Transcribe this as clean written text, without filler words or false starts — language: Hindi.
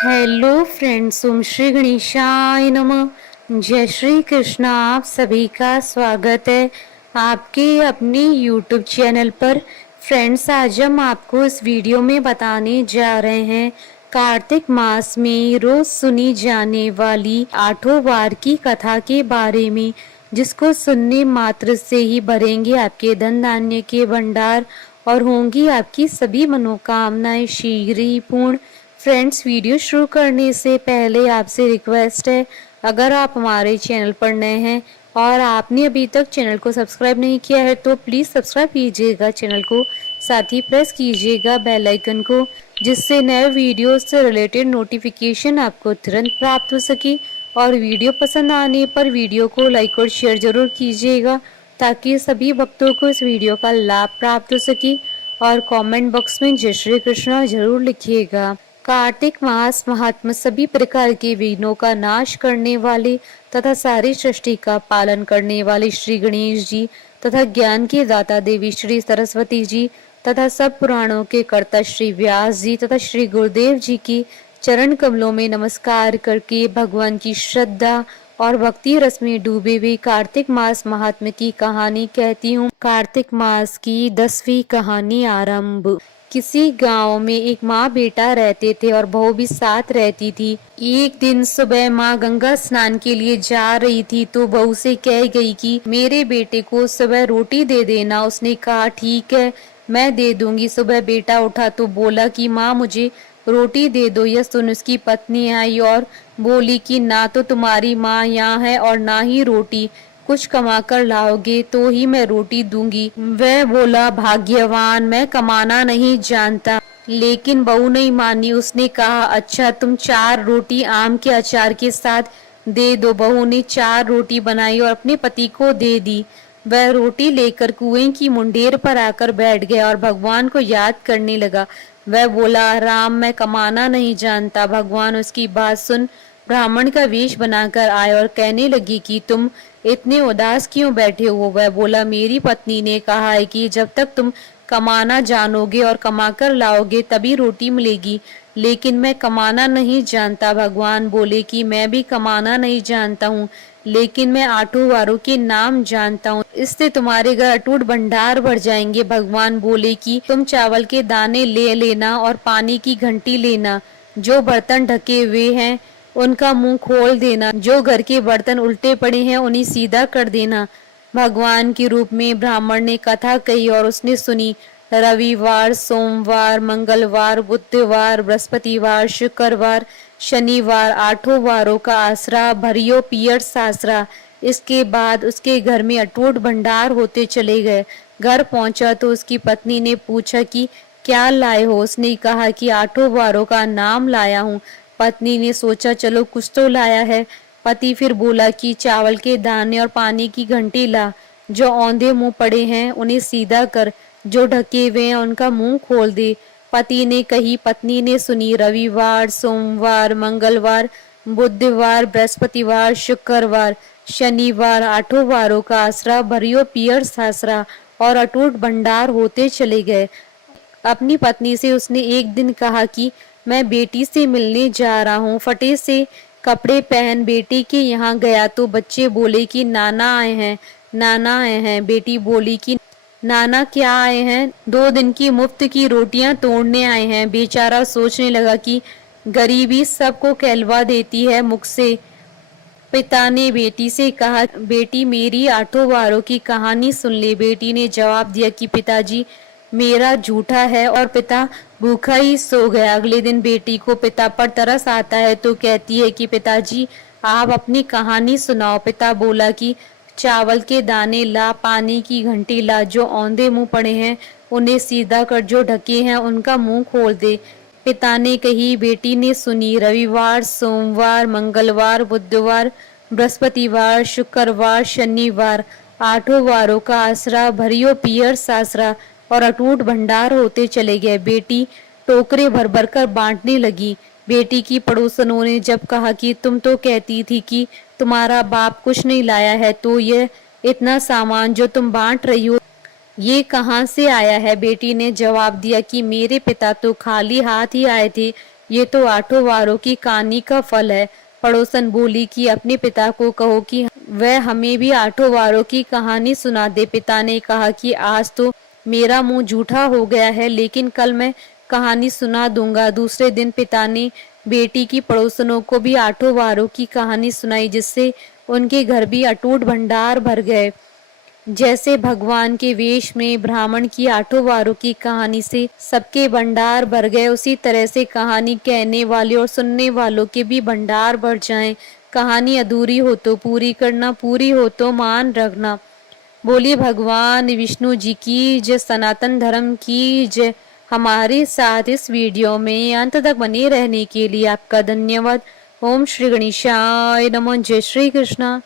हेलो फ्रेंड्स, ओम श्री गणेशाय नमः। जय श्री कृष्ण। आप सभी का स्वागत है आपके अपने यूट्यूब चैनल पर। फ्रेंड्स, आज हम आपको इस वीडियो में बताने जा रहे हैं कार्तिक मास में रोज सुनी जाने वाली आठों वार की कथा के बारे में, जिसको सुनने मात्र से ही भरेंगे आपके धन धान्य के भंडार और होंगी आपकी सभी मनोकामनाएं शीघ्र ही पूर्ण। फ्रेंड्स, वीडियो शुरू करने से पहले आपसे रिक्वेस्ट है, अगर आप हमारे चैनल पर नए हैं और आपने अभी तक चैनल को सब्सक्राइब नहीं किया है तो प्लीज़ सब्सक्राइब कीजिएगा चैनल को, साथ ही प्रेस कीजिएगा बेल आइकन को, जिससे नए वीडियो से रिलेटेड नोटिफिकेशन आपको तुरंत प्राप्त हो सके। और वीडियो पसंद आने पर वीडियो को लाइक और शेयर जरूर कीजिएगा, ताकि सभी भक्तों को इस वीडियो का लाभ प्राप्त हो सके। और कमेंट बॉक्स में जय श्री कृष्ण जरूर लिखिएगा। कार्तिक मास महात्मा सभी प्रकार के विघ्नों का नाश करने वाले तथा सारी सृष्टि का पालन करने वाले श्री गणेश जी तथा ज्ञान के दाता देवी श्री सरस्वती जी तथा सब पुराणों के कर्ता श्री व्यास जी तथा श्री गुरुदेव जी की चरण कमलों में नमस्कार करके भगवान की श्रद्धा और भक्ति रस में डूबे हुए कार्तिक मास महात्मा की कहानी कहती हूँ। कार्तिक मास की 10वीं कहानी आरंभ। किसी गांव में एक माँ बेटा रहते थे और बहू भी साथ रहती थी। एक दिन सुबह माँ गंगा स्नान के लिए जा रही थी तो बहू से कह गई कि मेरे बेटे को सुबह रोटी दे देना। उसने कहा ठीक है, मैं दे दूंगी। सुबह बेटा उठा तो बोला कि माँ मुझे रोटी दे दो। यह सुन उसकी पत्नी आई और बोली कि ना तो तुम्हारी माँ यहाँ है और ना ही रोटी, कुछ कमा कर लाओगे तो ही मैं रोटी दूंगी। वह बोला भाग्यवान, मैं कमाना नहीं जानता। लेकिन बहू नहीं मानी। उसने कहा अच्छा, तुम 4 रोटी आम के अचार के साथ दे दो। बहू ने 4 रोटी बनाई और अपने पति को दे दी। वह रोटी लेकर कुएं की मुंडेर पर आकर बैठ गया और भगवान को याद करने लगा। वह बोला राम, मैं कमाना नहीं जानता। भगवान उसकी बात सुन ब्राह्मण का वेश बनाकर आए और कहने लगी कि तुम इतने उदास क्यों बैठे हो। वह बोला मेरी पत्नी ने कहा है कि जब तक तुम कमाना जानोगे और कमाकर लाओगे तभी रोटी मिलेगी, लेकिन मैं कमाना नहीं जानता। भगवान बोले कि मैं भी कमाना नहीं जानता हूँ, लेकिन मैं आठों वारों के नाम जानता हूँ, इससे तुम्हारे घर अटूट भंडार भर जाएंगे। भगवान बोले कि तुम चावल के दाने ले लेना और पानी की घंटी लेना। जो बर्तन ढके हुए हैं उनका मुंह खोल देना। जो घर के बर्तन उल्टे पड़े हैं उन्हें सीधा कर देना। भगवान के रूप में ब्राह्मण ने कथा कही और उसने सुनी। रविवार, सोमवार, मंगलवार, बुधवार, बृहस्पतिवार, शुक्रवार, शनिवार, आठों वारों का आसरा भरियो पियर सासरा। इसके बाद उसके घर में अटूट भंडार होते चले गए। घर पहुंचा तो उसकी पत्नी ने पूछा कि क्या लाए हो। उसने कहा कि आठों वारों का नाम लाया हूँ। पत्नी ने सोचा चलो कुछ तो लाया है। पति फिर बोला कि चावल के दाने और पानी की घंटी ला। जो औंधे मुंह पड़े हैं उन्हें सीधा कर, जो ढके हुए हैं उनका मुंह खोल दे। पति ने कही, पत्नी ने सुनी। रविवार, सोमवार, मंगलवार, बुधवार, बृहस्पतिवार, शुक्रवार, शनिवार, आठों वारों का आसरा भरियो पियर सासरा और अटूट भंडार होते चले गए। अपनी पत्नी से उसने एक दिन कहा कि मैं बेटी से मिलने जा रहा हूँ। फटे से कपड़े पहन बेटी के यहाँ गया तो बच्चे बोले कि नाना आए हैं, नाना आए हैं। बेटी बोली कि नाना क्या आए हैं? 2 दिन की मुफ्त की रोटियां तोड़ने आए हैं। बेचारा सोचने लगा कि गरीबी सबको कहलवा देती है मुख से। पिता ने बेटी से कहा, बेटी मेरी आठों वारों की कहानी सुन ले। बेटी ने जवाब दिया कि पिताजी मेरा झूठा है, और पिता भूखा ही सो गया। अगले दिन बेटी को पिता पर तरस आता है तो कहती है कि पिताजी आप अपनी कहानी सुनाओ। पिता बोला कि चावल के दाने ला, पानी की घंटी ला। जो औंधे मुंह पड़े हैं उन्हें सीधा कर, जो ढके हैं उनका मुंह खोल दे। पिता ने कही, बेटी ने सुनी। रविवार, सोमवार, मंगलवार, बुधवार, बृहस्पतिवार, शुक्रवार, शनिवार, आठों वारों का आसरा भरियो पियर सासरा और अटूट भंडार होते चले गए। बेटी टोकरे भर भर कर बांटने लगी। बेटी की पड़ोसनों ने जब कहा कि तुम तो कहती थी कि तुम्हारा बाप कुछ नहीं लाया है, तो यह इतना सामान जो तुम बांट रही हो ये कहाँ से आया है? बेटी ने जवाब दिया कि मेरे पिता तो खाली हाथ ही आए थे, ये तो आठों वारों की कहानी का फल है। पड़ोसन बोली कि अपने पिता को कहो कि वह हमें भी आठों वारों की कहानी सुना दे। पिता ने कहा कि आज तो मेरा मुंह जूठा हो गया है, लेकिन कल मैं कहानी सुना दूंगा। दूसरे दिन पिता ने बेटी की पड़ोसनों को भी आठों वारों की कहानी सुनाई, जिससे उनके घर भी अटूट भंडार भर गए। जैसे भगवान के वेश में ब्राह्मण की आठों वारों की कहानी से सबके भंडार भर गए, उसी तरह से कहानी कहने वाले और सुनने वालों के भी भंडार भर जाएं। कहानी अधूरी हो तो पूरी करना, पूरी हो तो मान रखना। बोलिए भगवान विष्णु जी की जय, सनातन धर्म की जय। हमारे साथ इस वीडियो में अंत तक बने रहने के लिए आपका धन्यवाद। ओम श्री गणेशाय नमः। जय श्री कृष्णा।